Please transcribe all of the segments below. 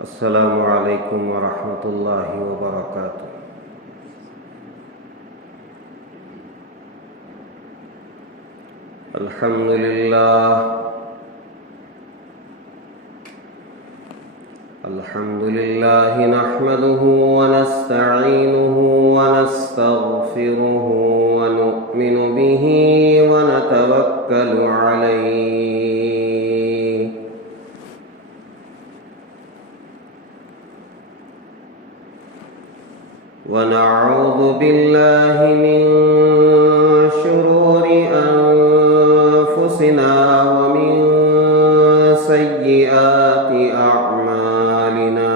السلام علیکم ورحمۃ اللہ وبرکاتہ۔ الحمد للہ نحمده ونستعینه ونستغفره ونؤمن به ونتوکل علیہ ونعوذ باللہ من شرور انفسنا ومن سیئات اعمالنا،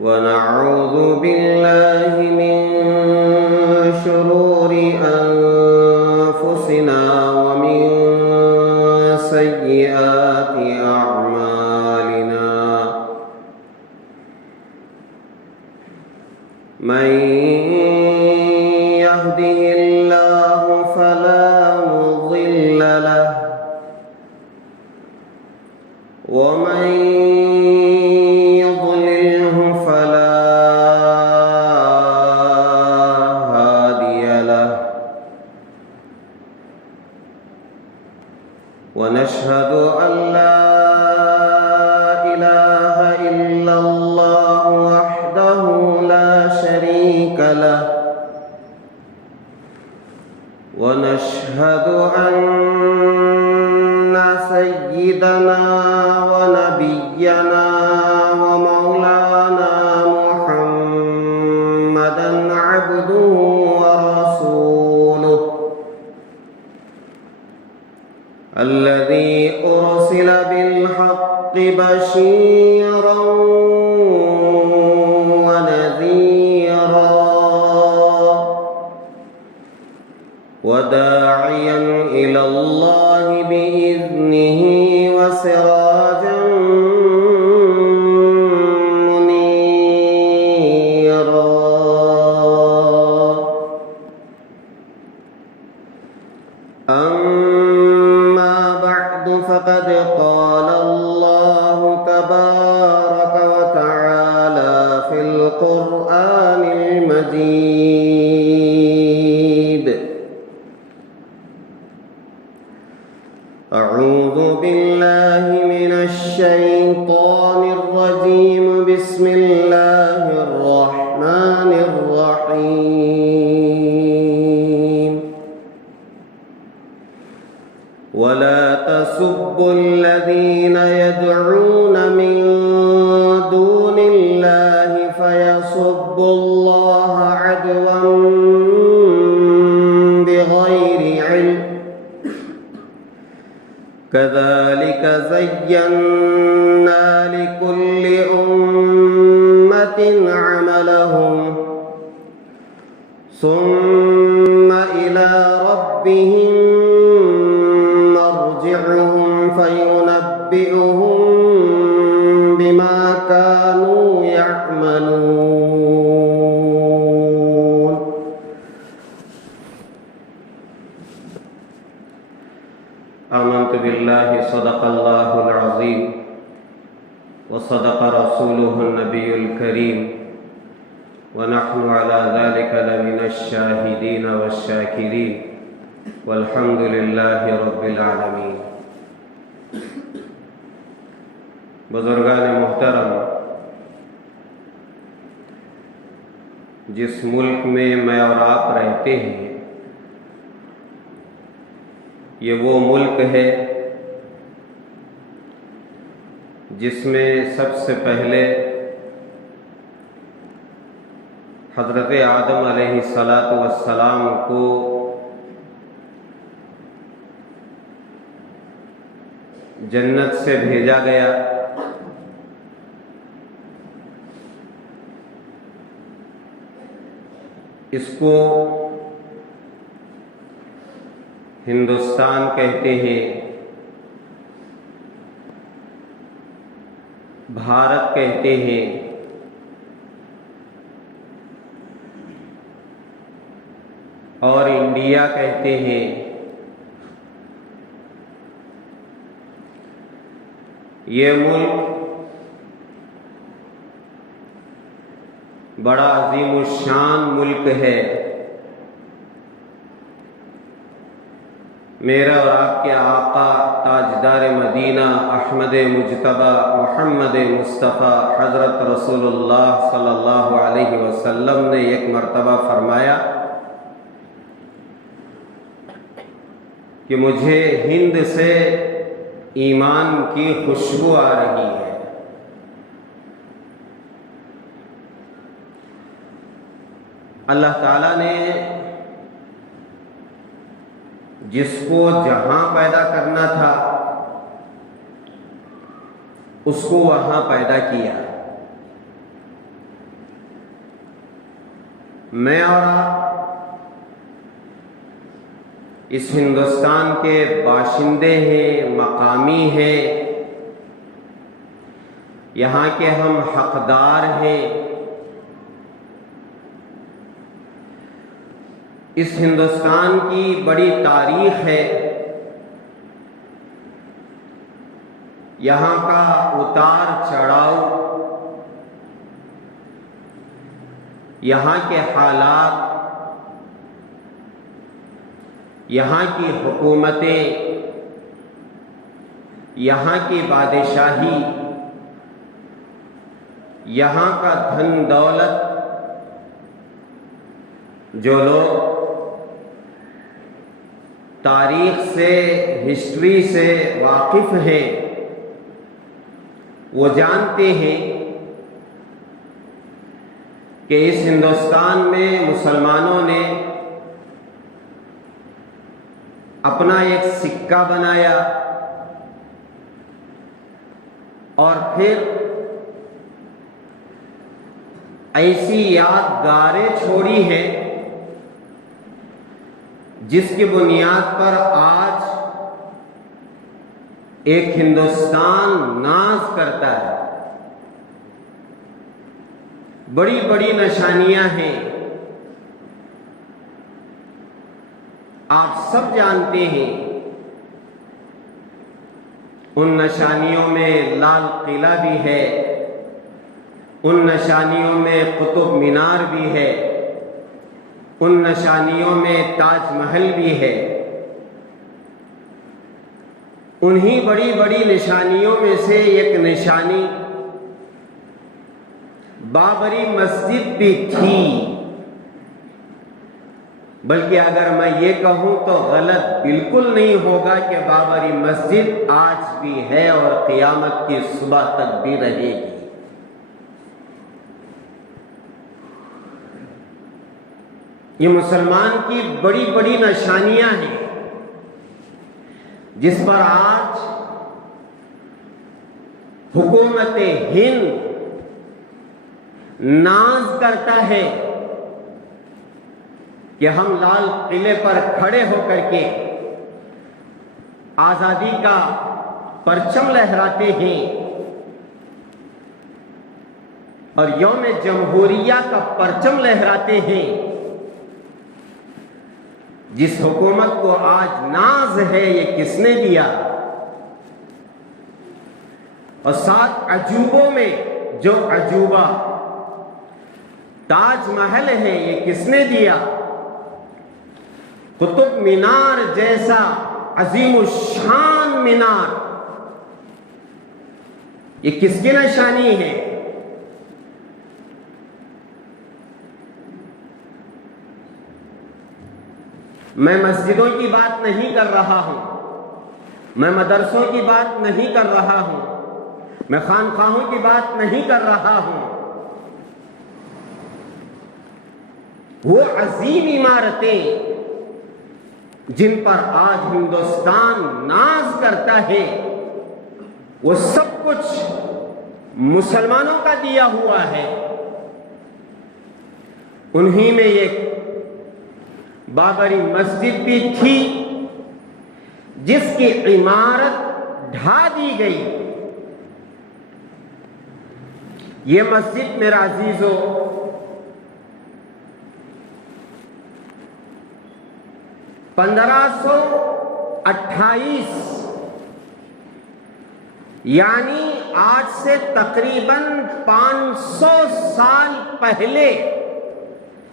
ونعوذ باللہ من شرور انفسنا ومن سیئات اعمالنا، من يهده الله فلا مضل له ومن يضلله فلا هادي له، ونشهد أن لا إله إلا الله وحده لا شريك له، ونشهد أن سيدنا ونبينا ومولانا محمدا عبده ورسوله الذي أرسل بالحق بشيرا ونذيرا وداعيا إلى الله بإذنه وسراجا منيرا، أما بعد فقد قال الله تبارك وتعالى في القرآن المجيد: أعوذ بالله من الشيطان الرجيم، بسم الله الرحمن الرحيم: ولا تسبوا الذين يدعون من دون الله فيسبوا الله عدوا بغير علم، كذلك زينا لكل أمة عملهم ثم إلى ربهم مرجعهم فينبئهم بما كانوا يعملون۔ آمنت بالله صدق الله العظيم وصدق رسوله النبي الكريم ونحن على ذلك لمن الشاهدين والشاكرين والحمد لله رب العالمين۔ بزرگان محترم، جس ملک میں میں اور آپ رہتے ہیں یہ وہ ملک ہے جس میں سب سے پہلے حضرت آدم علیہ السلام کو جنت سے بھیجا گیا، اس کو ہندوستان کہتے ہیں، بھارت کہتے ہیں، اور انڈیا کہتے ہیں، یہ ملک بڑا عظیم الشان ملک ہے. میرا اور آپ کے آقا تاجدار مدینہ احمد مجتبی محمد مصطفیٰ حضرت رسول اللہ صلی اللہ علیہ وسلم نے ایک مرتبہ فرمایا کہ مجھے ہند سے ایمان کی خوشبو آ رہی ہے. اللہ تعالیٰ نے جس کو جہاں پیدا کرنا تھا اس کو وہاں پیدا کیا. میں اور آپ اس ہندوستان کے باشندے ہیں، مقامی ہیں، یہاں کے ہم حقدار ہیں. اس ہندوستان کی بڑی تاریخ ہے. یہاں کا اتار چڑھاؤ، یہاں کے حالات، یہاں کی حکومتیں، یہاں کی بادشاہی، یہاں کا دھن دولت، جو لوگ تاریخ سے، ہسٹری سے واقف ہیں، وہ جانتے ہیں کہ اس ہندوستان میں مسلمانوں نے اپنا ایک سکہ بنایا اور پھر ایسی یادگاریں چھوڑی ہیں جس کی بنیاد پر آج ایک ہندوستان ناز کرتا ہے. بڑی بڑی نشانیاں ہیں، آپ سب جانتے ہیں. ان نشانیوں میں لال قلعہ بھی ہے، ان نشانیوں میں قطب مینار بھی ہے، ان نشانیوں میں تاج محل بھی ہے. انہی بڑی بڑی نشانیوں میں سے ایک نشانی بابری مسجد بھی تھی. بلکہ اگر میں یہ کہوں تو غلط بالکل نہیں ہوگا کہ بابری مسجد آج بھی ہے اور قیامت کی صبح تک بھی رہے گی. یہ مسلمان کی بڑی بڑی نشانیاں ہیں جس پر آج حکومت ہند ناز کرتا ہے کہ ہم لال قلعے پر کھڑے ہو کر کے آزادی کا پرچم لہراتے ہیں اور یوم جمہوریہ کا پرچم لہراتے ہیں. جس حکومت کو آج ناز ہے یہ کس نے دیا؟ اور 7 عجوبوں میں جو عجوبہ تاج محل ہے یہ کس نے دیا؟ قطب مینار جیسا عظیم الشان مینار یہ کس کی نشانی ہے؟ میں مسجدوں کی بات نہیں کر رہا ہوں، میں مدرسوں کی بات نہیں کر رہا ہوں، میں خانقاہوں کی بات نہیں کر رہا ہوں. وہ عظیم عمارتیں جن پر آج ہندوستان ناز کرتا ہے وہ سب کچھ مسلمانوں کا دیا ہوا ہے. انہی میں ایک بابری مسجد بھی تھی جس کی عمارت ڈھا دی گئی. یہ مسجد میرا عزیزو 1528 یعنی آج سے تقریباً 500 سال پہلے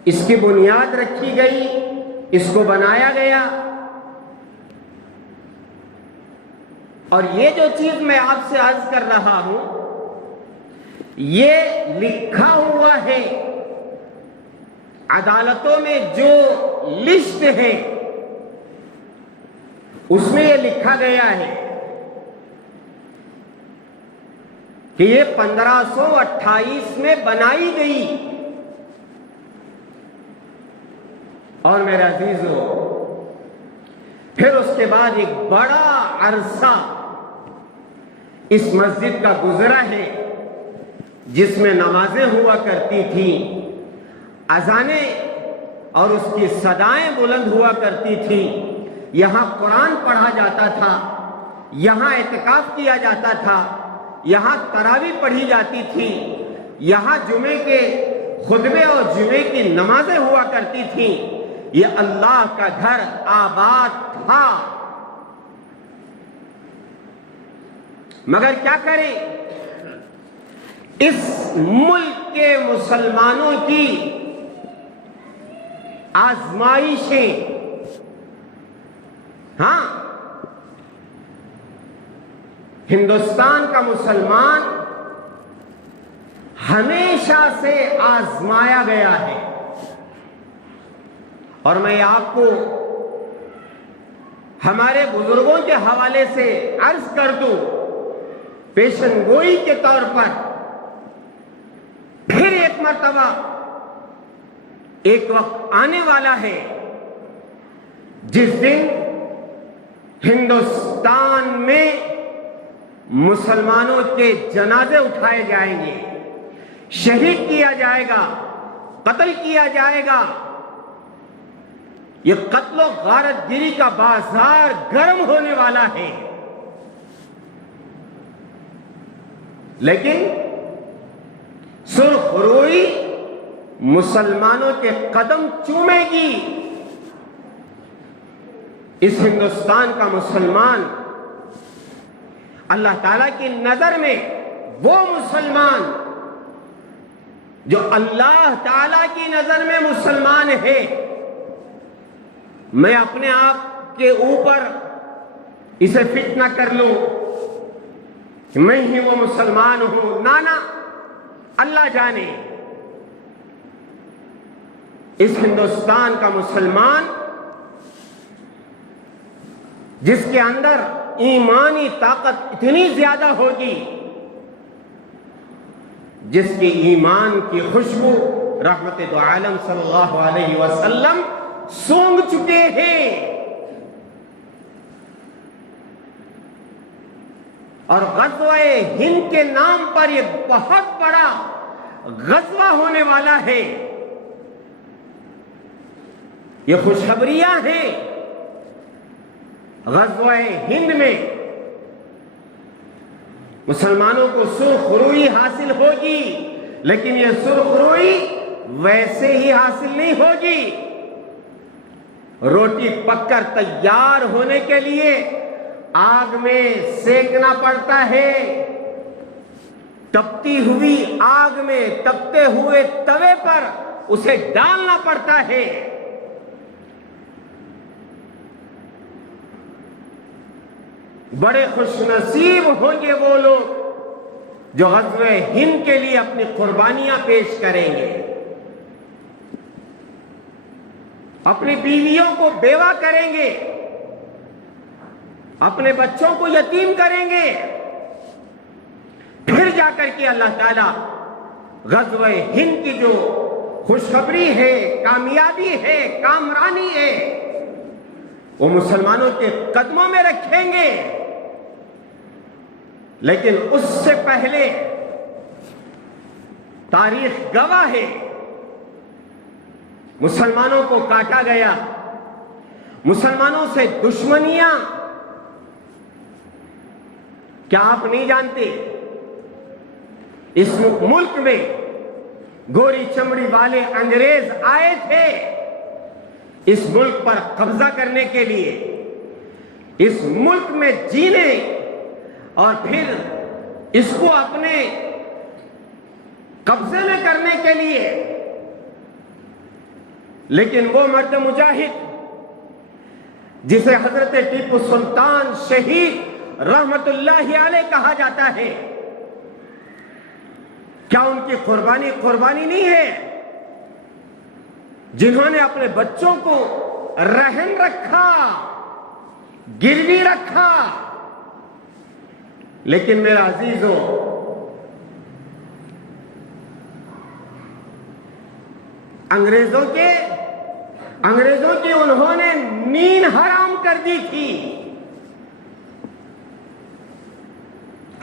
اس کی بنیاد رکھی گئی، اس کو بنایا گیا. اور یہ جو چیز میں آپ سے عرض کر رہا ہوں یہ لکھا ہوا ہے، عدالتوں میں جو لسٹ ہے اس میں یہ لکھا گیا ہے کہ یہ 1528 میں بنائی گئی. اور میرے عزیزو، پھر اس کے بعد ایک بڑا عرصہ اس مسجد کا گزرا ہے جس میں نمازیں ہوا کرتی تھیں، اذانیں اور اس کی صدائیں بلند ہوا کرتی تھیں. یہاں قرآن پڑھا جاتا تھا، یہاں اعتکاف کیا جاتا تھا، یہاں تراویح پڑھی جاتی تھی، یہاں جمعے کے خطبے اور جمعے کی نمازیں ہوا کرتی تھیں. یہ اللہ کا گھر آباد تھا. مگر کیا کریں، اس ملک کے مسلمانوں کی آزمائشیں، ہاں، ہندوستان کا مسلمان ہمیشہ سے آزمایا گیا ہے. اور میں آپ کو ہمارے بزرگوں کے حوالے سے عرض کر دوں، پیشن گوئی کے طور پر پھر ایک مرتبہ ایک وقت آنے والا ہے جس دن ہندوستان میں مسلمانوں کے جنازے اٹھائے جائیں گے، شہید کیا جائے گا، قتل کیا جائے گا. یہ قتل و غارت گری کا بازار گرم ہونے والا ہے. لیکن سرخ روئی مسلمانوں کے قدم چومے گی. اس ہندوستان کا مسلمان اللہ تعالیٰ کی نظر میں وہ مسلمان جو اللہ تعالیٰ کی نظر میں مسلمان ہے. میں اپنے آپ کے اوپر اسے فٹ نہ کر لوں کہ میں ہی وہ مسلمان ہوں. نانا، اللہ جانے. اس ہندوستان کا مسلمان جس کے اندر ایمانی طاقت اتنی زیادہ ہوگی، جس کی ایمان کی خوشبو رحمت دو عالم صلی اللہ علیہ وسلم سونگ چکے ہیں. اور غزوہ ہند کے نام پر یہ بہت بڑا غزوہ ہونے والا ہے. یہ خوشخبریاں ہیں. غزوہ ہند میں مسلمانوں کو سرخ روئی حاصل ہوگی، لیکن یہ سرخ روئی ویسے ہی حاصل نہیں ہوگی. روٹی پک کر تیار ہونے کے لیے آگ میں سینکنا پڑتا ہے. تپتی ہوئی آگ میں، تپتے ہوئے توے پر اسے ڈالنا پڑتا ہے. بڑے خوش نصیب ہوں گے وہ لوگ جو غزوہ ہند کے لیے اپنی قربانیاں پیش کریں گے، اپنی بیویوں کو بیوہ کریں گے، اپنے بچوں کو یتیم کریں گے. پھر جا کر کے اللہ تعالیٰ غزوہ ہند کی جو خوشخبری ہے، کامیابی ہے، کامرانی ہے، وہ مسلمانوں کے قدموں میں رکھیں گے. لیکن اس سے پہلے تاریخ گواہ ہے، مسلمانوں کو کاٹا گیا، مسلمانوں سے دشمنیاں. کیا آپ نہیں جانتے اس ملک میں گوری چمڑی والے انگریز آئے تھے اس ملک پر قبضہ کرنے کے لیے، اس ملک میں جینے اور پھر اس کو اپنے قبضے میں کرنے کے لیے، لیکن وہ مرد مجاہد جسے حضرت ٹیپو سلطان شہید رحمت اللہ علیہ کہا جاتا ہے، کیا ان کی قربانی نہیں ہے؟ جنہوں نے اپنے بچوں کو رہن رکھا، گروی رکھا، لیکن میرا عزیزو، انگریزوں کی انہوں نے نیند حرام کر دی تھی۔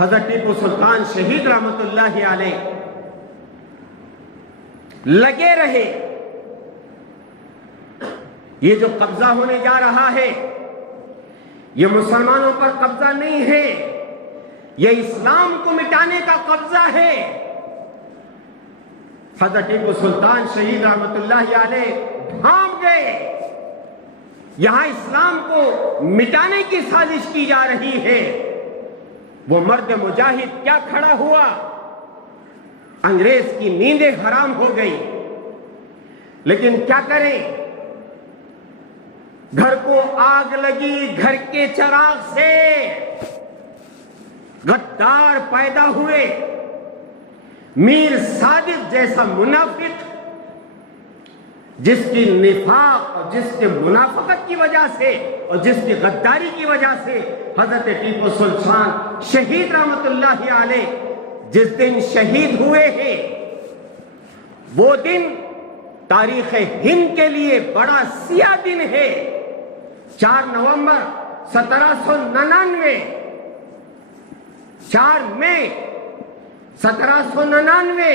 حضرت ٹیپو سلطان شہید رحمت اللہ علیہ لگے رہے، یہ جو قبضہ ہونے جا رہا ہے یہ مسلمانوں پر قبضہ نہیں ہے، یہ اسلام کو مٹانے کا قبضہ ہے۔ حضرت ٹیپو سلطان شہید رحمت اللہ علیہ بھاگ گئے، یہاں اسلام کو مٹانے کی سازش کی جا رہی ہے۔ وہ مرد مجاہد کیا کھڑا ہوا؟ انگریز کی نیندیں حرام ہو گئی، لیکن کیا کریں؟ گھر کو آگ لگی، گھر کے چراغ سے غدار پیدا ہوئے۔ میر صادق جیسا منافق، جس کی نفاق اور جس کے منافقت کی وجہ سے اور جس کی غداری کی وجہ سے حضرت ٹیپو سلطان شہید رحمت اللہ علیہ جس دن شہید ہوئے ہیں، وہ دن تاریخ ہند کے لیے بڑا سیاہ دن ہے۔ 4 نومبر 1799، 4 مئی 1799،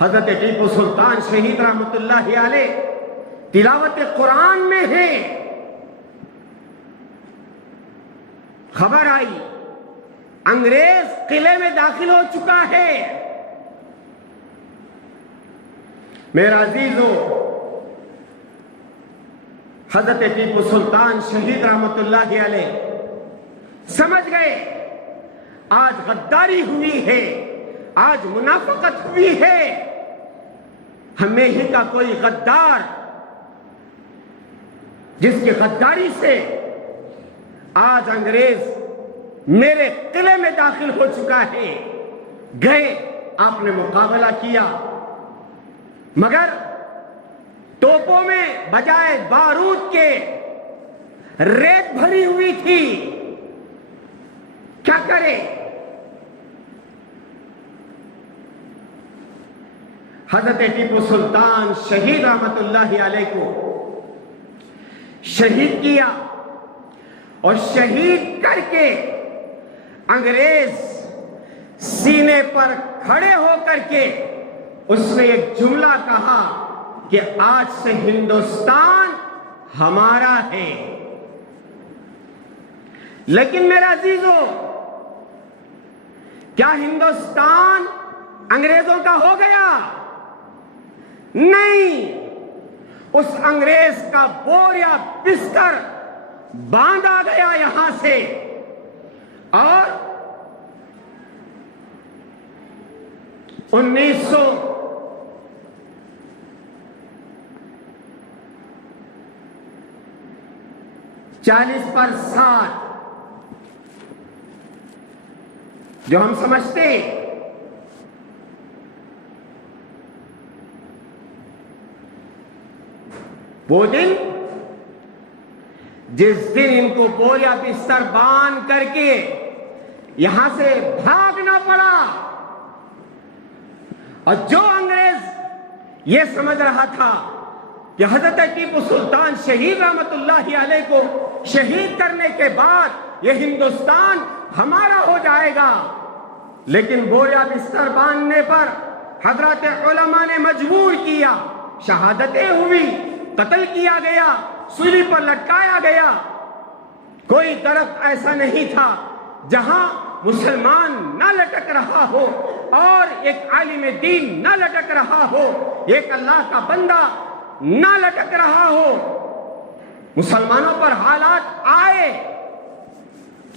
حضرت ٹیپو سلطان شہید رحمت اللہ علیہ تلاوت قرآن میں ہے۔ خبر آئی انگریز قلعے میں داخل ہو چکا ہے۔ میرا عزیزو، حضرت ٹیپو سلطان شہید رحمت اللہ علیہ سمجھ گئے آج غداری ہوئی ہے، آج منافقت ہوئی ہے، ہمیں ہی کا کوئی غدار جس کی غداری سے آج انگریز میرے قلعے میں داخل ہو چکا ہے۔ گئے، آپ نے مقابلہ کیا، مگر توپوں میں بجائے بارود کے ریت بھری ہوئی تھی۔ کیا کرے؟ حضرت ٹیپو سلطان شہید رحمت اللہ علیہ کو شہید کیا، اور شہید کر کے انگریز سینے پر کھڑے ہو کر کے اس نے ایک جملہ کہا کہ آج سے ہندوستان ہمارا ہے۔ لیکن میرا عزیزو، کیا ہندوستان انگریزوں کا ہو گیا؟ نہیں، اس انگریز کا بوریا پس کر باندھا گیا یہاں سے، اور 1940 پر 7 جو ہم سمجھتے وہ دن جس دن ان کو بوریا بستر باندھ کر کے یہاں سے بھاگنا پڑا، اور جو انگریز یہ سمجھ رہا تھا کہ حضرت ٹیپو سلطان شہید رحمت اللہ علیہ کو شہید کرنے کے بعد یہ ہندوستان ہمارا ہو جائے گا، لیکن بوریا بستر باندھنے پر حضرات علماء نے مجبور کیا، شہادتیں ہوئی، قتل کیا گیا، سولی پر لٹکایا گیا۔ کوئی درخت ایسا نہیں تھا جہاں مسلمان نہ لٹک رہا ہو، اور ایک عالم دین نہ لٹک رہا ہو، ایک اللہ کا بندہ نہ لٹک رہا ہو۔ مسلمانوں پر حالات آئے،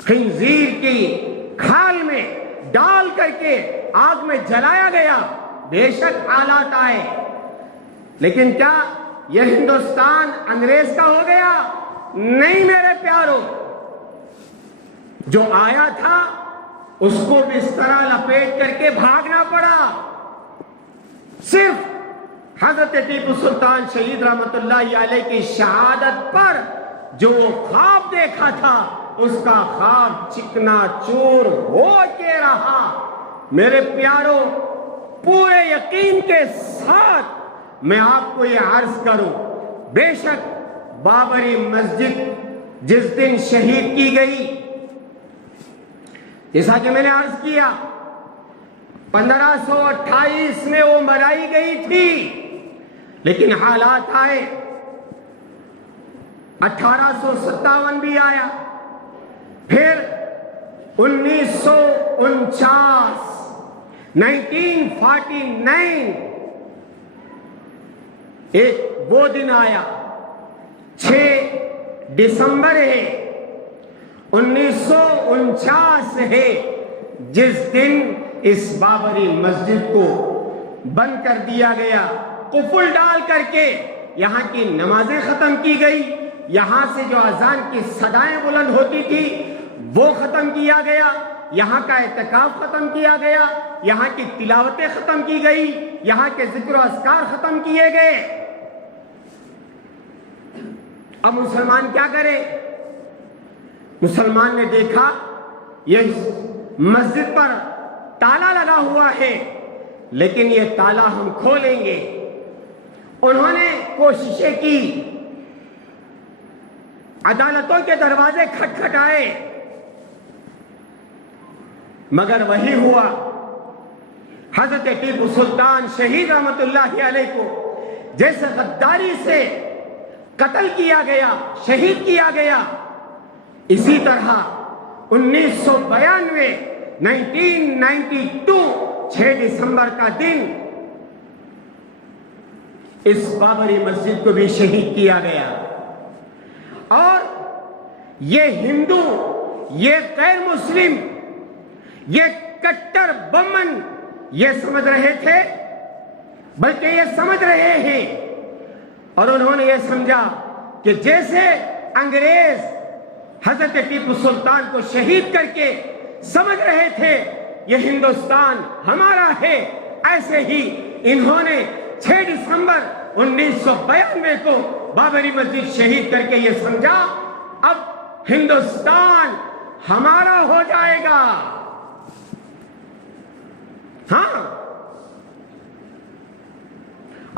خنزیر کی کھال میں ڈال کر کے آگ میں جلایا گیا، بے شک حالات آئے، لیکن کیا یہ ہندوستان انگریز کا ہو گیا؟ نہیں میرے پیارو، جو آیا تھا اس کو بھی اس طرح لپیٹ کر کے بھاگنا پڑا۔ صرف حضرت ٹیپو سلطان شہید رحمت اللہ علیہ کی شہادت پر جو خواب دیکھا تھا، اس کا خواب چکنا چور ہو کے رہا۔ میرے پیارو، پورے یقین کے ساتھ میں آپ کو یہ عرض کروں، بے شک بابری مسجد جس دن شہید کی گئی، جیسا کہ میں نے عرض کیا 1528 میں وہ بنائی گئی تھی، لیکن حالات آئے، 1857 بھی آیا، پھر 1949 ایک وہ دن آیا، 6 دسمبر ہے 1949 ہے، جس دن اس بابری مسجد کو بند کر دیا گیا، قفل ڈال کر کے یہاں کی نمازیں ختم کی گئی، یہاں سے جو اذان کی صدائیں بلند ہوتی تھی وہ ختم کیا گیا، یہاں کا اعتکاف ختم کیا گیا، یہاں کی تلاوتیں ختم کی گئی، یہاں کے ذکر و اذکار ختم کیے گئے۔ اب مسلمان کیا کرے؟ مسلمان نے دیکھا یہ مسجد پر تالا لگا ہوا ہے، لیکن یہ تالا ہم کھولیں گے۔ انہوں نے کوششیں کی، عدالتوں کے دروازے کھٹکھٹائے، مگر وہی ہوا، حضرت ٹیپو سلطان شہید رحمت اللہ علیہ کو جیسے غداری سے قتل کیا گیا، شہید کیا گیا، اسی طرح 1992 6 دسمبر کا دن اس بابری مسجد کو بھی شہید کیا گیا۔ اور یہ ہندو، یہ غیر مسلم، یہ کٹر بمن یہ سمجھ رہے تھے، بلکہ یہ سمجھ رہے ہیں، اور انہوں نے یہ سمجھا کہ جیسے انگریز حضرت ٹیپو سلطان کو شہید کر کے سمجھ رہے تھے یہ ہندوستان ہمارا ہے، ایسے ہی انہوں نے 6 دسمبر 1992 کو بابری مسجد شہید کر کے یہ سمجھا اب ہندوستان ہمارا ہو جائے گا۔ ہاں،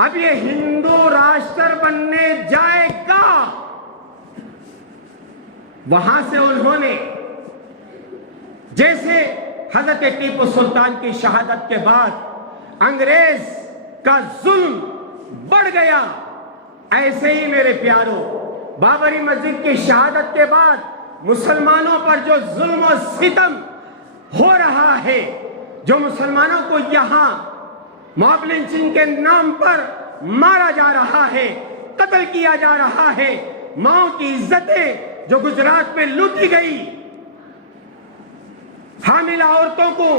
اب یہ ہندو راشٹر بننے جائے گا۔ وہاں سے انہوں نے جیسے حضرت ٹیپو سلطان کی شہادت کے بعد انگریز کا ظلم بڑھ گیا، ایسے ہی میرے پیارو بابری مسجد کی شہادت کے بعد مسلمانوں پر جو ظلم و ستم ہو رہا ہے، جو مسلمانوں کو یہاں موب لنچنگ کے نام پر مارا جا رہا ہے، قتل کیا جا رہا ہے، ماؤں کی عزتیں جو گجرات میں لوٹی گئی، حاملہ عورتوں کو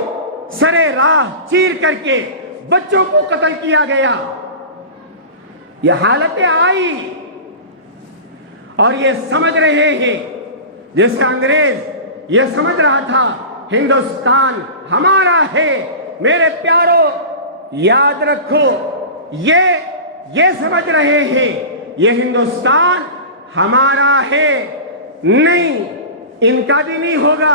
سرے راہ چیر کر کے بچوں کو قتل کیا گیا، یہ حالتیں آئی، اور یہ سمجھ رہے ہیں جیسے انگریز یہ سمجھ رہا تھا ہندوستان ہمارا ہے۔ میرے پیارو یاد رکھو، یہ سمجھ رہے ہیں یہ ہندوستان ہمارا ہے، نہیں، ان کا بھی نہیں ہوگا،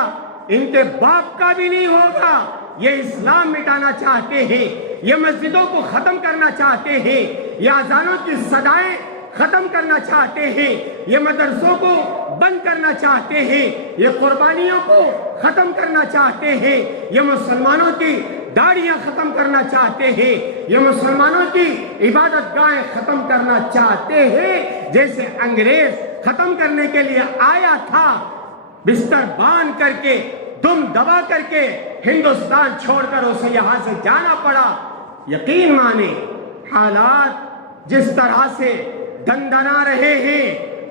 ان کے باپ کا بھی نہیں ہوگا۔ یہ اسلام مٹانا چاہتے ہیں، یہ مسجدوں کو ختم کرنا چاہتے ہیں، یہ اذانوں کی صدائیں ختم کرنا چاہتے ہیں، یہ مدرسوں کو بند کرنا چاہتے ہیں، یہ قربانیوں کو ختم کرنا چاہتے ہیں، یہ مسلمانوں کی داڑیاں ختم کرنا چاہتے ہیں، یہ مسلمانوں کی عبادت گاہیں ختم کرنا چاہتے ہیں، جیسے انگریز ختم کرنے کے لیے آیا تھا، بستر باندھ کر کے دم دبا کر کے ہندوستان چھوڑ کر اسے یہاں سے جانا پڑا۔ یقین مانے حالات جس طرح سے دندنا رہے ہیں،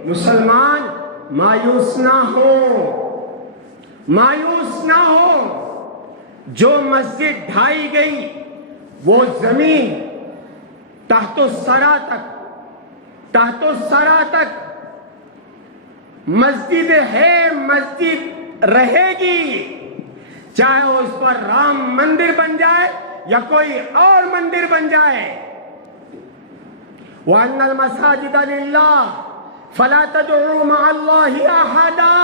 مسلمان مایوس نہ ہو، مایوس نہ ہو. جو مسجد ڈھائی گئی وہ زمین تحت الثری تک مسجد ہے، مسجد رہے گی، چاہے وہ اس پر رام مندر بن جائے یا کوئی اور مندر بن جائے. وَأَنَّ الْمَسَاجِدَ لِلَّهِ فَلَا تَدْعُوا مَعَ اللَّهِ أَحَدًا.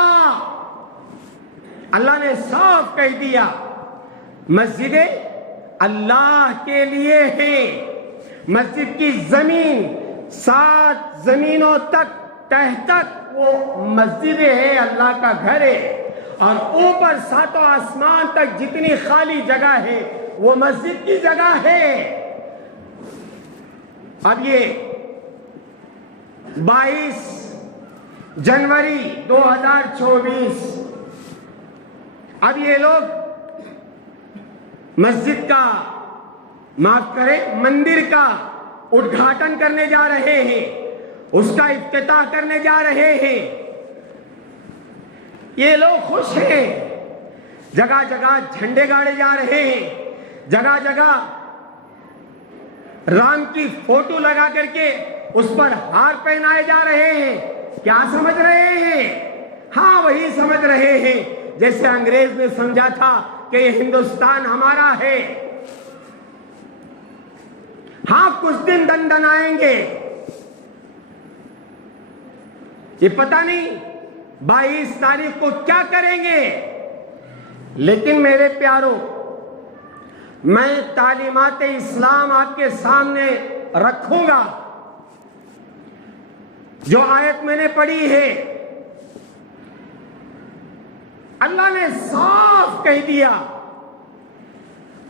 اللہ نے صاف کہہ دیا مسجدیں اللہ کے لیے ہیں. مسجد کی زمین 7 زمینوں تک تہ تک وہ مسجد ہے، اللہ کا گھر ہے، اور اوپر 7 آسمان تک جتنی خالی جگہ ہے وہ مسجد کی جگہ ہے. اب یہ 22 جنوری 2024 اب یہ لوگ مسجد کا، معاف کریں، مندر کا ادگھاٹن کرنے جا رہے ہیں، اس کا افتتاح کرنے جا رہے ہیں. یہ لوگ خوش ہیں، جگہ جگہ جھنڈے گاڑے جا رہے ہیں، جگہ جگہ رام کی فوٹو لگا کر کے اس پر ہار پہنائے جا رہے ہیں. کیا سمجھ رہے ہیں؟ ہاں وہی سمجھ رہے ہیں جیسے انگریز نے سمجھا تھا کہ یہ ہندوستان ہمارا ہے. ہاں کچھ دن دندنائیں گے، یہ پتہ نہیں 22 تاریخ کو کیا کریں گے. لیکن میرے پیارو، میں تعلیمات اسلام آپ کے سامنے رکھوں گا. جو آیت میں نے پڑھی ہے اللہ نے صاف کہہ دیا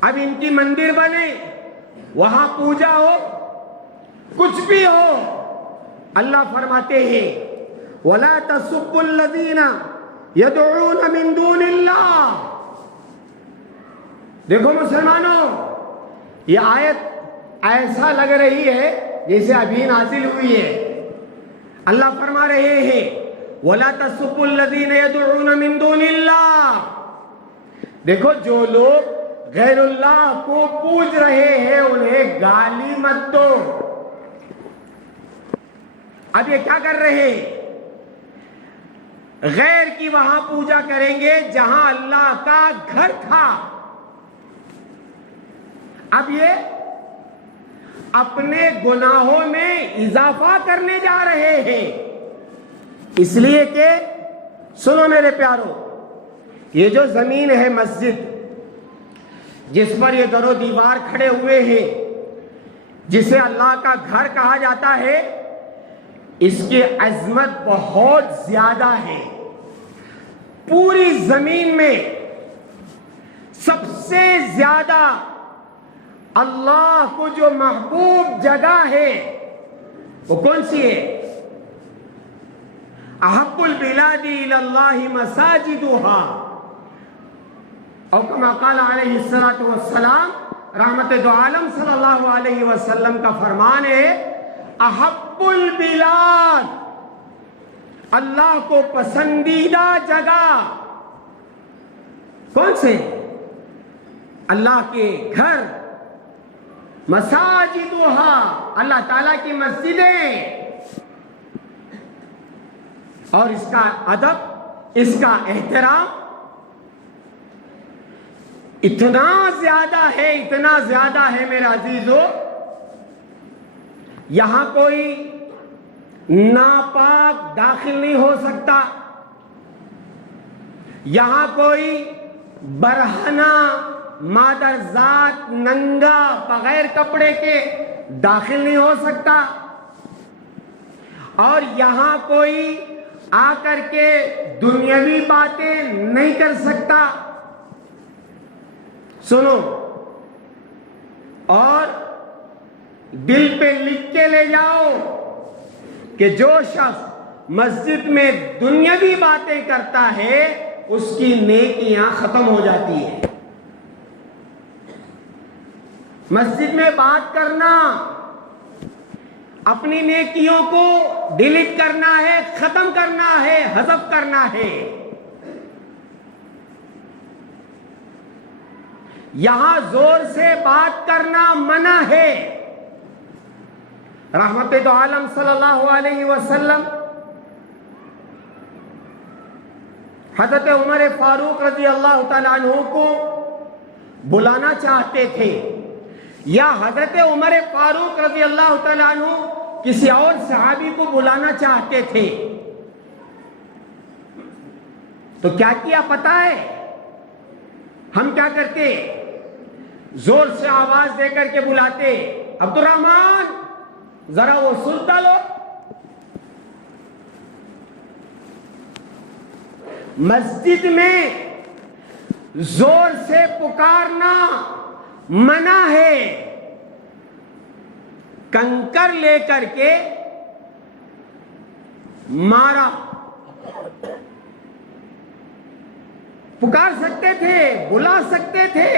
اب ان کی مندر بنے، وہاں پوجا ہو، کچھ بھی ہو. اللہ فرماتے ہیں وَلَا تَسُبُّوا الَّذِينَ يَدْعُونَ مِن دُونِ اللَّهِ. دیکھو مسلمانوں، یہ آیت ایسا لگ رہی ہے جیسے ابھی نازل ہوئی ہے. اللہ فرما رہے ہیں وَلَا تَسُبُّوا الَّذِينَ يَدْعُونَ مِن دُونِ اللَّهِ. دیکھو جو لوگ غیر اللہ کو پوج رہے ہیں انہیں گالی مت دو. اب یہ کیا کر رہے ہیں؟ غیر کی وہاں پوجا کریں گے جہاں اللہ کا گھر تھا. اب یہ اپنے گناہوں میں اضافہ کرنے جا رہے ہیں. اس لیے کہ سنو میرے پیارو، یہ جو زمین ہے مسجد جس پر یہ در و دیوار کھڑے ہوئے ہیں، جسے اللہ کا گھر کہا جاتا ہے، اس کی عظمت بہت زیادہ ہے. پوری زمین میں سب سے زیادہ اللہ کو جو محبوب جگہ ہے وہ کون سی ہے؟ احب البلاد الی اللہ مساجدها، اور کما قال علیہ الصلوۃ والسلام، رحمت دو عالم صلی اللہ علیہ وسلم کا فرمان ہے احب البلاد، اللہ کو پسندیدہ جگہ کون سے؟ اللہ کے گھر، مساجدها، اللہ تعالیٰ کی مسجدیں. اور اس کا ادب، اس کا احترام اتنا زیادہ ہے، اتنا زیادہ ہے میرے عزیزو، یہاں کوئی ناپاک داخل نہیں ہو سکتا، یہاں کوئی برہنہ مادر ذات ننگا بغیر کپڑے کے داخل نہیں ہو سکتا، اور یہاں کوئی آ کر کے دنیاوی باتیں نہیں کر سکتا. سنو اور دل پہ لکھ کے لے جاؤ کہ جو شخص مسجد میں دنیاوی باتیں کرتا ہے اس کی نیکیاں ختم ہو جاتی ہیں. مسجد میں بات کرنا اپنی نیکیوں کو ڈیلیٹ کرنا ہے، ختم کرنا ہے، حذف کرنا ہے. یہاں زور سے بات کرنا منع ہے۔ رحمت دو عالم صلی اللہ علیہ وسلم حضرت عمر فاروق رضی اللہ تعالیٰ عنہ کو بلانا چاہتے تھے، یا حضرت عمر فاروق رضی اللہ تعالیٰ عنہ کسی اور صحابی کو بلانا چاہتے تھے، تو کیا کیا پتہ ہے؟ ہم کیا کرتے؟ زور سے آواز دے کر کے بلاتے، عبد الرحمن ذرا وہ سن ڈالو۔ مسجد میں زور سے پکارنا منع ہے۔ کنکر لے کر کے مارا، پکار سکتے تھے، بلا سکتے تھے،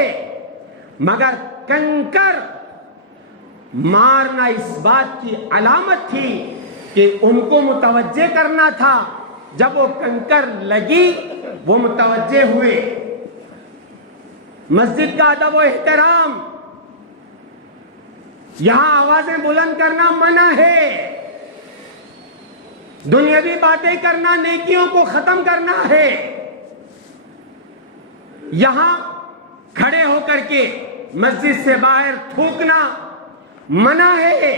مگر کنکر مارنا اس بات کی علامت تھی کہ ان کو متوجہ کرنا تھا۔ جب وہ کنکر لگی وہ متوجہ ہوئے۔ مسجد کا ادب و احترام، یہاں آوازیں بلند کرنا منع ہے۔ دنیاوی باتیں کرنا، نیکیوں کو ختم کرنا ہے۔ یہاں کھڑے ہو کر کے مسجد سے باہر تھوکنا منع ہے۔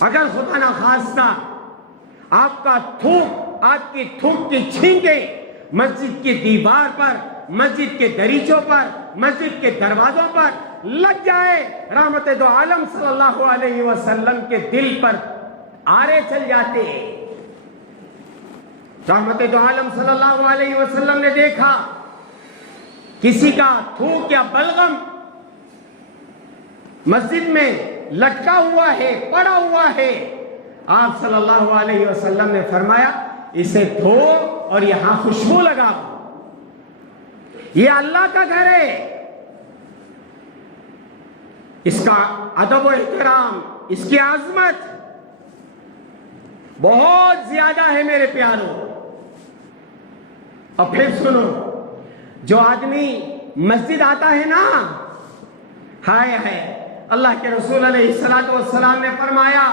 اگر خدا نخواستہ آپ کا تھوک، آپ کی تھوک کی چھینکیں مسجد کی دیوار پر، مسجد کے دریچوں پر، مسجد کے دروازوں پر لگ جائے، رحمت دو عالم صلی اللہ علیہ وسلم کے دل پر آرے چل جاتے۔ رحمت دو عالم صلی اللہ علیہ وسلم نے دیکھا کسی کا تھوک یا بلغم مسجد میں لٹکا ہوا ہے، پڑا ہوا ہے، آپ صلی اللہ علیہ وسلم نے فرمایا اسے دھو اور یہاں خوشبو لگاؤ، یہ اللہ کا گھر ہے۔ اس کا ادب و احترام، اس کی عظمت بہت زیادہ ہے میرے پیاروں۔ اور پھر سنو، جو آدمی مسجد آتا ہے نا، ہائے ہے، اللہ کے رسول علیہ السلام نے فرمایا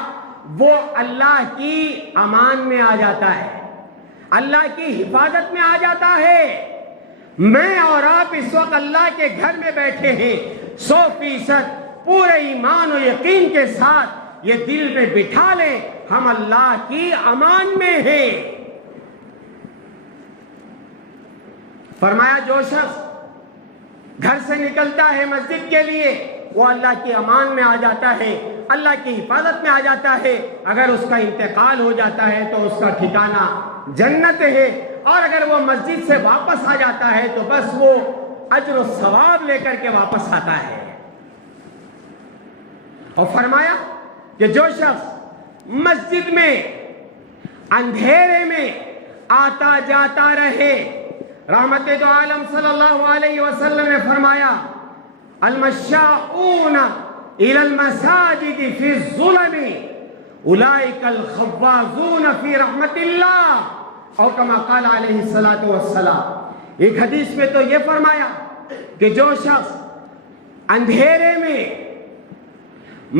وہ اللہ کی امان میں آ جاتا ہے، اللہ کی حفاظت میں آ جاتا ہے۔ میں اور آپ اس وقت اللہ کے گھر میں بیٹھے ہیں، 100% پورے ایمان و یقین کے ساتھ یہ دل میں بٹھا لیں ہم اللہ کی امان میں ہیں۔ فرمایا جو شخص گھر سے نکلتا ہے مسجد کے لیے وہ اللہ کی امان میں آ جاتا ہے، اللہ کی حفاظت میں آ جاتا ہے۔ اگر اس کا انتقال ہو جاتا ہے تو اس کا ٹھکانہ جنت ہے، اور اگر وہ مسجد سے واپس آ جاتا ہے تو بس وہ اجر و ثواب لے کر کے واپس آتا ہے۔ اور فرمایا کہ جو شخص مسجد میں اندھیرے میں آتا جاتا رہے، رحمت دو عالم صلی اللہ علیہ وسلم نے فرمایا المشاؤون الى المساجد فی الظلم اولئک الخوازون فی رحمت اللہ، اور کما قال علیہ الصلوۃ والسلام۔ ایک حدیث میں تو یہ فرمایا کہ جو شخص اندھیرے میں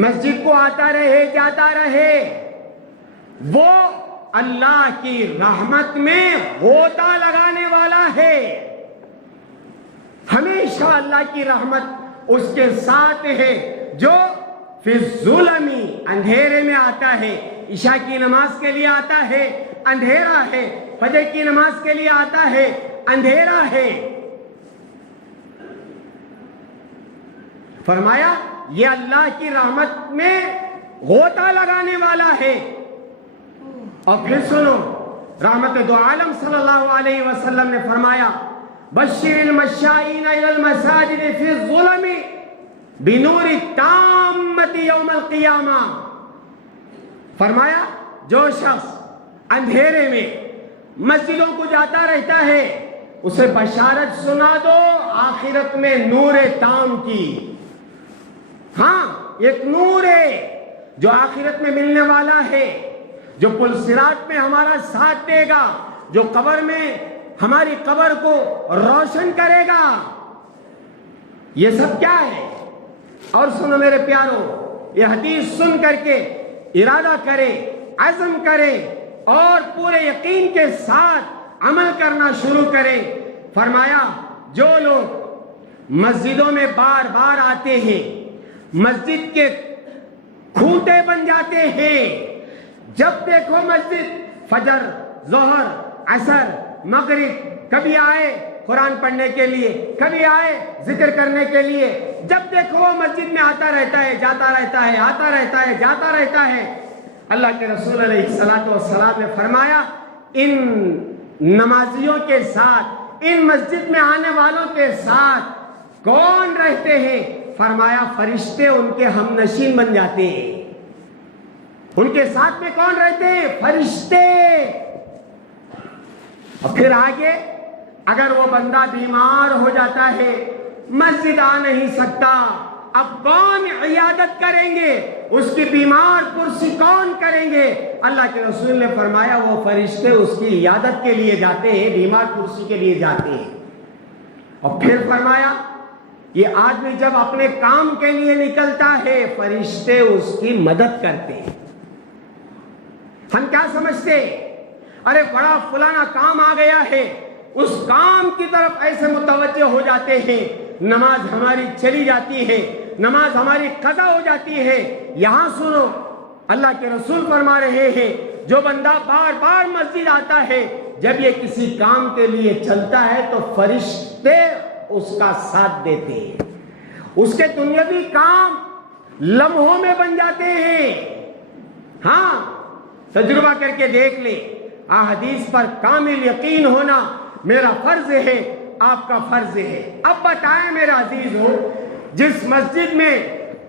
مسجد کو آتا رہے جاتا رہے وہ اللہ کی رحمت میں غوطہ لگانے والا ہے۔ ہمیشہ اللہ کی رحمت اس کے ساتھ ہے جو فی الظلم اندھیرے میں آتا ہے۔ عشاء کی نماز کے لیے آتا ہے، اندھیرا ہے، فجر کی نماز کے لیے آتا ہے، اندھیرا ہے۔ فرمایا یہ اللہ کی رحمت میں غوطہ لگانے والا ہے۔ اور پھر سنو، رحمت دو عالم صلی اللہ علیہ وسلم نے فرمایا بشر المشائین الی المساجد فی الظلم بنور التامۃ یوم القیامہ۔ فرمایا جو شخص اندھیرے میں مسجدوں کو جاتا رہتا ہے اسے بشارت سنا دو آخرت میں نور تام کی۔ ہاں، ایک نور ہے جو آخرت میں ملنے والا ہے، جو پل صراط میں ہمارا ساتھ دے گا، جو قبر میں ہماری قبر کو روشن کرے گا۔ یہ سب کیا ہے؟ اور سنو میرے پیارو، یہ حدیث سن کر کے ارادہ کرے، عزم کرے اور پورے یقین کے ساتھ عمل کرنا شروع کرے۔ فرمایا جو لوگ مسجدوں میں بار بار آتے ہیں، مسجد کے کھوٹے بن جاتے ہیں، جب دیکھو مسجد فجر، ظہر، عصر، مغرب، کبھی آئے قرآن پڑھنے کے لیے، کبھی آئے ذکر کرنے کے لیے، جب دیکھو وہ مسجد میں آتا رہتا ہے، جاتا رہتا ہے، آتا رہتا ہے، جاتا رہتا ہے۔ اللہ کے رسول علیہ الصلوۃ والسلام نے فرمایا ان نمازیوں کے ساتھ، ان مسجد میں آنے والوں کے ساتھ کون رہتے ہیں؟ فرمایا فرشتے ان کے ہم نشین بن جاتے ہیں۔ ان کے ساتھ میں کون رہتے ہیں؟ فرشتے۔ اور پھر آگے اگر وہ بندہ بیمار ہو جاتا ہے، مسجد آ نہیں سکتا، اب کون عیادت کریں گے؟ اس کی بیمار کرسی کون کریں گے؟ اللہ کے رسول نے فرمایا وہ فرشتے اس کی عیادت کے لیے جاتے ہیں، بیمار کرسی کے لیے جاتے ہیں۔ اور پھر فرمایا یہ آدمی جب اپنے کام کے لیے نکلتا ہے، فرشتے اس کی مدد کرتے ہیں۔ ہم کیا سمجھتے؟ ارے بڑا فلانا کام آ گیا ہے، اس کام کی طرف ایسے متوجہ ہو جاتے ہیں، نماز ہماری چلی جاتی ہے، نماز ہماری قضا ہو جاتی ہے۔ یہاں سنو، اللہ کے رسول فرما رہے ہیں جو بندہ بار بار مسجد آتا ہے، جب یہ کسی کام کے لیے چلتا ہے تو فرشتے اس کا ساتھ دیتے ہیں، اس کے دنیاوی کام لمحوں میں بن جاتے ہیں۔ ہاں تجربہ کر کے دیکھ لیں، احادیث پر کامل یقین ہونا میرا فرض ہے، آپ کا فرض ہے۔ اب بتائیں میرے عزیز ہو، جس مسجد میں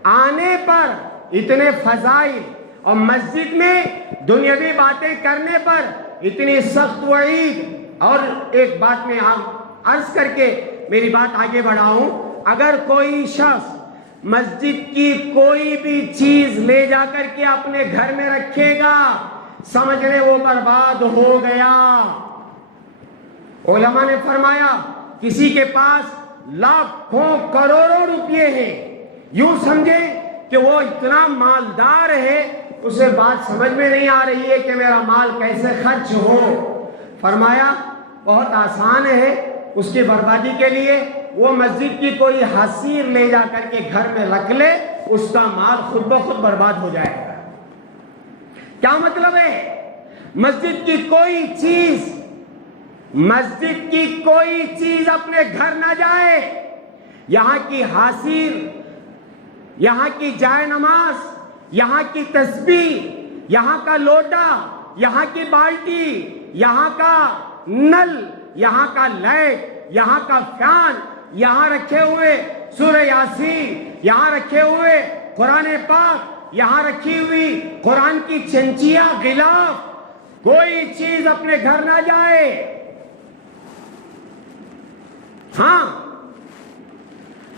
آنے پر اتنے فضائل اور مسجد میں دنیاوی باتیں کرنے پر اتنی سخت وعید، اور ایک بات میں عرض کر کے میری بات آگے بڑھاؤں، اگر کوئی شخص مسجد کی کوئی بھی چیز لے جا کر کے اپنے گھر میں رکھے گا، سمجھ لے وہ برباد ہو گیا۔ علماء نے فرمایا کسی کے پاس لاکھوں کروڑوں روپے ہیں، یوں سمجھے کہ وہ اتنا مالدار ہے، اسے بات سمجھ میں نہیں آ رہی ہے کہ میرا مال کیسے خرچ ہو۔ فرمایا بہت آسان ہے اس کی بربادی کے لیے، وہ مسجد کی کوئی حصیر لے جا کر کے گھر میں رکھ لے، اس کا مال خود بخود برباد ہو جائے گا۔ کیا مطلب ہے؟ مسجد کی کوئی چیز اپنے گھر نہ جائے، یہاں کی حصیر، یہاں کی جائے نماز، یہاں کی تسبیح، یہاں کا لوٹا، یہاں کی بالٹی، یہاں کا نل، یہاں کا لائٹ، یہاں کا فین، یہاں رکھے ہوئے سورہ یاسین، یہاں رکھے ہوئے قرآن پاک، یہاں رکھی ہوئی قرآن کی چنچیاں، غلاف، کوئی چیز اپنے گھر نہ جائے۔ ہاں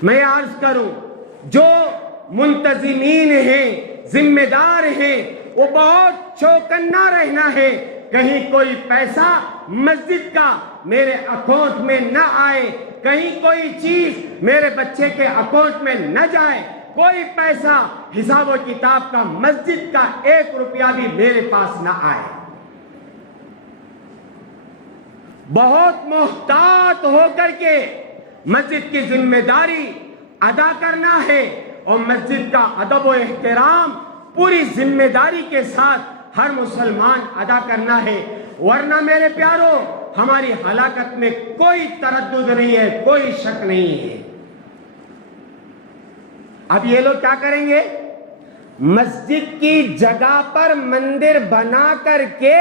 میں عرض کروں، جو منتظمین ہیں، ذمہ دار ہیں، وہ بہت چوکنا رہنا ہے، کہیں کوئی پیسہ مسجد کا میرے اکاؤنٹ میں نہ آئے، کہیں کوئی چیز میرے بچے کے اکاؤنٹ میں نہ جائے، کوئی پیسہ حساب و کتاب کا مسجد کا 1 روپیہ بھی میرے پاس نہ آئے۔ بہت محتاط ہو کر کے مسجد کی ذمہ داری ادا کرنا ہے، اور مسجد کا ادب و احترام پوری ذمہ داری کے ساتھ ہر مسلمان ادا کرنا ہے، ورنہ میرے پیارو ہماری ہلاکت میں کوئی تردد نہیں ہے، کوئی شک نہیں ہے۔ اب یہ لوگ کیا کریں گے؟ مسجد کی جگہ پر مندر بنا کر کے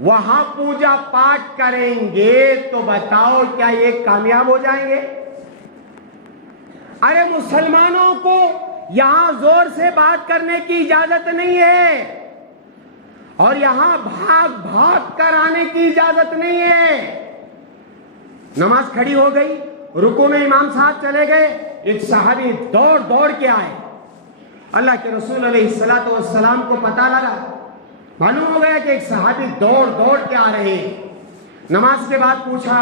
وہاں پوجا پاٹ کریں گے، تو بتاؤ کیا یہ کامیاب ہو جائیں گے؟ ارے مسلمانوں کو یہاں زور سے بات کرنے کی اجازت نہیں ہے، اور یہاں بھاگ بھاگ کر آنے کی اجازت نہیں ہے۔ نماز کھڑی ہو گئی، رکوع میں امام صاحب چلے گئے، ایک صحابی دوڑ دوڑ کے آئے، اللہ کے رسول علیہ الصلوۃ والسلام کو پتہ لگا، معلوم ہو گیا کہ ایک صحابی دوڑ دوڑ کے آ رہے ہیں۔ نماز کے بعد پوچھا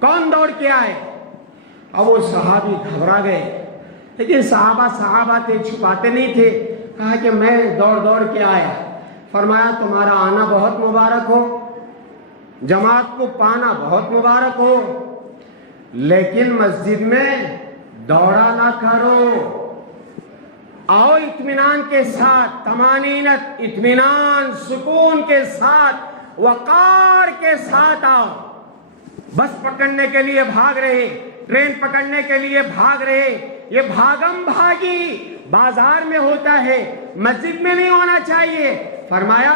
کون دوڑ کے آئے؟ اب وہ صحابی گھبرا گئے، لیکن صحابہ تھے، چھپاتے نہیں تھے، کہا کہ میں دوڑ کے آیا۔ فرمایا تمہارا آنا بہت مبارک ہو، جماعت کو پانا بہت مبارک ہو، لیکن مسجد میں دوڑا نہ کرو، آؤ اطمینان کے ساتھ، طمانینت، اطمینان، سکون کے ساتھ، وقار کے ساتھ آؤ۔ بس پکڑنے کے لیے بھاگ رہے، ٹرین پکڑنے کے لیے بھاگ رہے، یہ بھاگم بھاگی بازار میں ہوتا ہے، مسجد میں نہیں ہونا چاہیے۔ فرمایا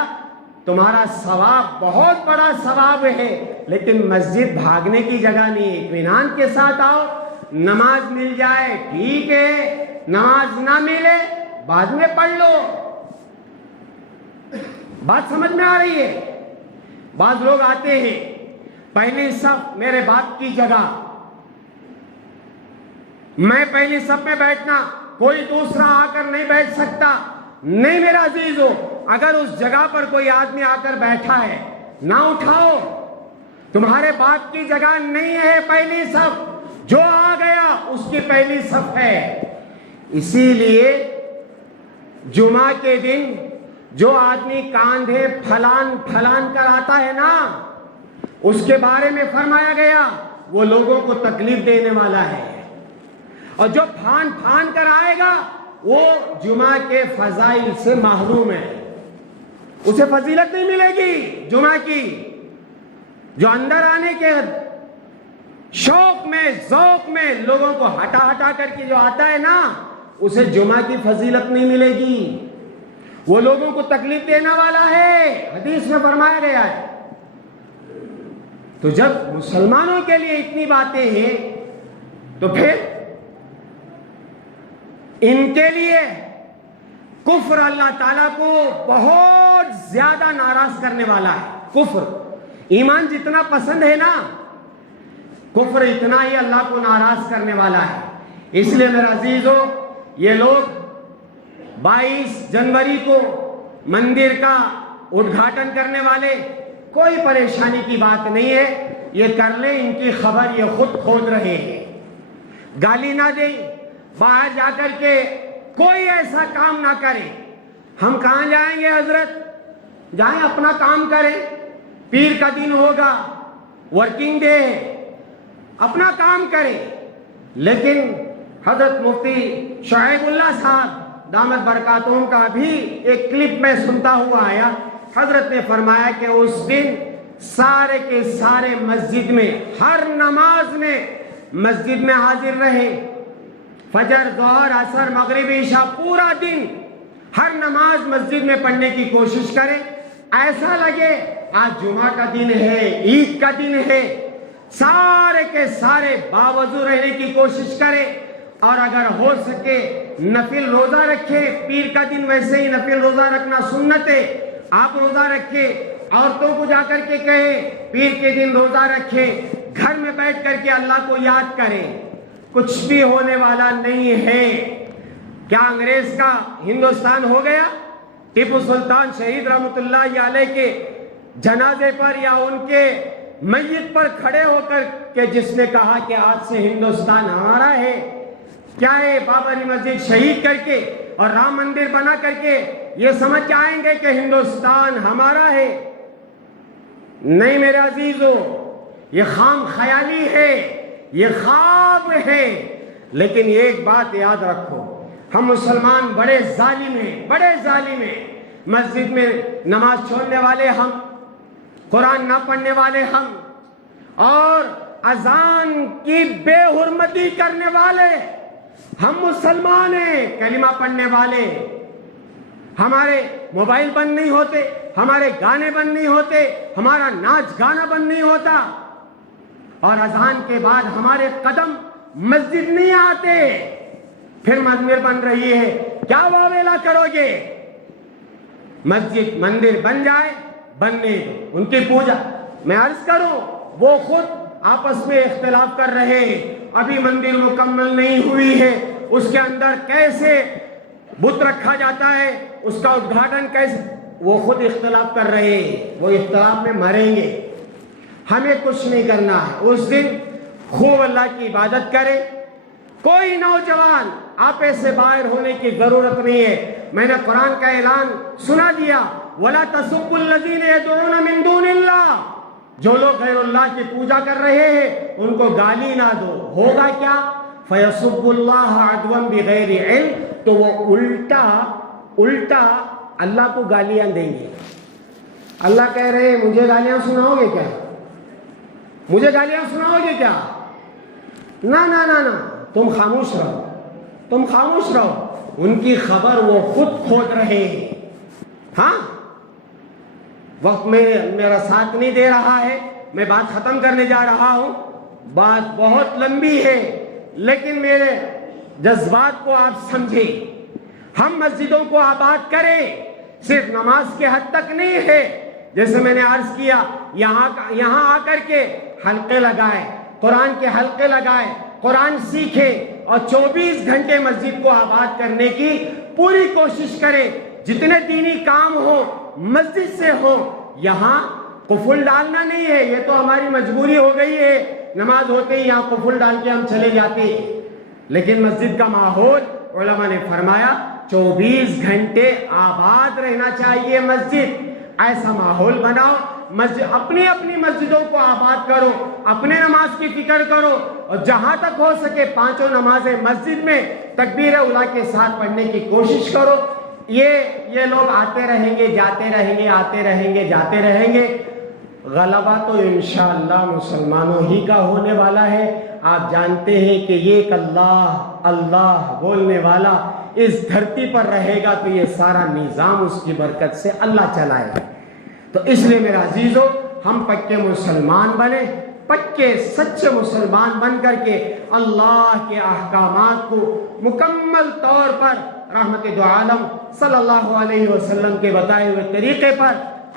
تمہارا ثواب بہت بڑا ثواب ہے، لیکن مسجد بھاگنے کی جگہ نہیں ہے، اطمینان کے ساتھ آؤ۔ نماز مل جائے ٹھیک ہے، نماز نہ ملے بعد میں پڑھ لو۔ بات سمجھ میں آ رہی ہے؟ بعض لوگ آتے ہیں پہلی صف میرے باپ کی جگہ، میں پہلی صف میں بیٹھنا، کوئی دوسرا آ کر نہیں بیٹھ سکتا۔ نہیں میرا عزیز ہو، اگر اس جگہ پر کوئی آدمی آ کر بیٹھا ہے نہ اٹھاؤ، تمہارے باپ کی جگہ نہیں ہے پہلی صف، جو آ گیا اس کی پہلی صف ہے۔ اسی لیے جمعہ کے دن جو آدمی کاندھے پھلان کر آتا ہے نا، اس کے بارے میں فرمایا گیا وہ لوگوں کو تکلیف دینے والا ہے، اور جو پھان کر آئے گا وہ جمعہ کے فضائل سے محروم ہے، اسے فضیلت نہیں ملے گی جمعہ کی۔ جو اندر آنے کے شوق میں، ذوق میں لوگوں کو ہٹا کر کے جو آتا ہے نا، اسے جمعہ کی فضیلت نہیں ملے گی، وہ لوگوں کو تکلیف دینے والا ہے، حدیث میں فرمایا گیا ہے۔ تو جب مسلمانوں کے لیے اتنی باتیں ہیں تو پھر ان کے لیے کفر اللہ تعالیٰ کو بہت زیادہ ناراض کرنے والا ہے۔ کفر، ایمان جتنا پسند ہے نا، کفر اتنا ہی اللہ کو ناراض کرنے والا ہے۔ اس لیے میرا عزیزو، یہ لوگ 22 جنوری کو مندر کا ادگھاٹن کرنے والے، کوئی پریشانی کی بات نہیں ہے، یہ کر لیں، ان کی خبر یہ خود کھود رہے ہیں۔ گالی نہ دیں، باہر جا کر کے کوئی ایسا کام نہ کرے۔ ہم کہاں جائیں گے حضرت؟ جائیں اپنا کام کریں، پیر کا دن ہوگا، ورکنگ ڈے ہے، اپنا کام کریں۔ لیکن حضرت مفتی شعیب اللہ صاحب دامت برکاتہم کا بھی ایک کلپ میں سنتا ہوا آیا، حضرت نے فرمایا کہ اس دن سارے کے سارے مسجد میں، ہر نماز میں مسجد میں حاضر رہے، فجر، ظہر، عصر، مغرب، عشاء، پورا دن ہر نماز مسجد میں پڑھنے کی کوشش کریں۔ ایسا لگے آج جمعہ کا دن ہے، عید کا دن ہے، سارے کے سارے باوضو رہنے کی کوشش کریں، اور اگر ہو سکے نفل روزہ رکھے۔ پیر کا دن ویسے ہی نفل روزہ رکھنا سنت ہے، آپ روزہ رکھے، عورتوں کو جا کر کے کہیں پیر کے دن روزہ رکھے، گھر میں بیٹھ کر کے اللہ کو یاد کریں، کچھ بھی ہونے والا نہیں ہے۔ کیا انگریز کا ہندوستان ہو گیا؟ ٹیپو سلطان شہید رحمت اللہ علیہ کے جنازے پر یا ان کے میت پر کھڑے ہو کر کہ جس نے کہا کہ آج سے ہندوستان ہمارا ہے، کیا ہے بابری مسجد شہید کر کے اور رام مندر بنا کر کے یہ سمجھ جائیں گے کہ ہندوستان ہمارا ہے؟ نہیں میرے عزیزو، یہ خام خیالی ہے، یہ خواب ہے۔ لیکن یہ ایک بات یاد رکھو، ہم مسلمان بڑے ظالم ہیں، بڑے ظالم ہیں۔ مسجد میں نماز چھوڑنے والے ہم، قرآن نہ پڑھنے والے ہم، اور اذان کی بے حرمتی کرنے والے ہم مسلمان ہیں، کلمہ پڑھنے والے۔ ہمارے موبائل بند نہیں ہوتے، ہمارے گانے بند نہیں ہوتے، ہمارا ناچ گانا بند نہیں ہوتا، اور اذان کے بعد ہمارے قدم مسجد نہیں آتے۔ پھر مندر بن رہی ہے، کیا واویلا کرو گے؟ مسجد مندر بن جائے، بننے دو، ان کی پوجا۔ میں عرض کروں، وہ خود آپس میں اختلاف کر رہے ہیں، ابھی مندر مکمل نہیں ہوئی ہے، اس کے اندر کیسے بت رکھا جاتا ہے، اس کا ادگھاٹن کیسے، وہ خود اختلاف کر رہے ہیں، وہ اختلاف میں مریں گے۔ ہمیں کچھ نہیں کرنا ہے، اس دن خوب اللہ کی عبادت کرے. کوئی نوجوان آپے سے باہر ہونے کی ضرورت نہیں ہے. میں نے قرآن کا اعلان سنا دیا, وَلَا تَسُبُّوا الَّذِينَ يَدْعُونَ مِن دُونِ اللَّهِ, جو لوگ غیر اللہ کی پوجا کر رہے ہیں ان کو گالی نہ دو. ہوگا کیا؟ فَيَسُبُّ اللَّهَ عَدْوًا بِغَيْرِ عِلْمٍ, تو وہ الٹا اللہ کو گالیاں دیں گے. اللہ کہہ رہے ہیں مجھے گالیاں سناؤ گے کیا؟ مجھے گالیاں سناؤ گے کیا؟ نہ نہ نہ نہ, تم خاموش رہو, تم خاموش رہو. ان کی خبر وہ خود کھود رہے ہیں. ہاں, وقت میرا ساتھ نہیں دے رہا ہے, میں بات ختم کرنے جا رہا ہوں. بات بہت لمبی ہے لیکن میرے جذبات کو آپ سمجھیں. ہم مسجدوں کو آباد کریں, صرف نماز کے حد تک نہیں ہے. جیسے میں نے عرض کیا, یہاں آ کر کے حلقے لگائے, قرآن کے حلقے لگائے, قرآن سیکھے اور 24 گھنٹے مسجد کو آباد کرنے کی پوری کوشش کرے. جتنے دینی کام ہو مسجد سے ہو. یہاں قفل ڈالنا نہیں ہے, یہ تو ہماری مجبوری ہو گئی ہے. نماز ہوتے ہی یہاں قفل ڈال کے ہم چلے جاتے ہیں, لیکن مسجد کا ماحول علماء نے فرمایا 24 گھنٹے آباد رہنا چاہیے مسجد. ایسا ماحول بناؤ, مسجد اپنی مسجدوں کو آباد کرو, اپنے نماز کی فکر کرو, اور جہاں تک ہو سکے 5 نمازیں مسجد میں تکبیر اولیٰ کے ساتھ پڑھنے کی کوشش کرو. یہ لوگ آتے رہیں گے, جاتے رہیں گے, آتے رہیں گے, جاتے رہیں گے. غلبہ تو انشاءاللہ مسلمانوں ہی کا ہونے والا ہے. آپ جانتے ہیں کہ یہ اللہ بولنے والا اس دھرتی پر رہے گا تو یہ سارا نظام اس کی برکت سے اللہ چلائے گا. تو اس لیے میرا عزیزو, ہم پکے مسلمان بنے, پکے سچے مسلمان بن کر کے اللہ کے احکامات کو مکمل طور پر رحمت دو عالم صلی اللہ علیہ وسلم کے بتائے ہوئے طریقے پر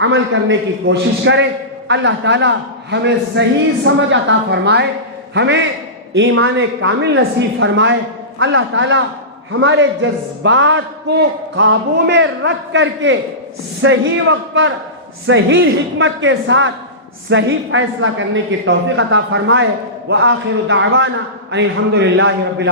عمل کرنے کی کوشش کریں. اللہ تعالی ہمیں صحیح سمجھ عطا فرمائے, ہمیں ایمان کامل نصیب فرمائے. اللہ تعالی ہمارے جذبات کو قابو میں رکھ کر کے صحیح وقت پر صحیح حکمت کے ساتھ صحیح فیصلہ کرنے کی توفیق عطا فرمائے. وآخر دعوانا ان الحمد للہ رب العالمین.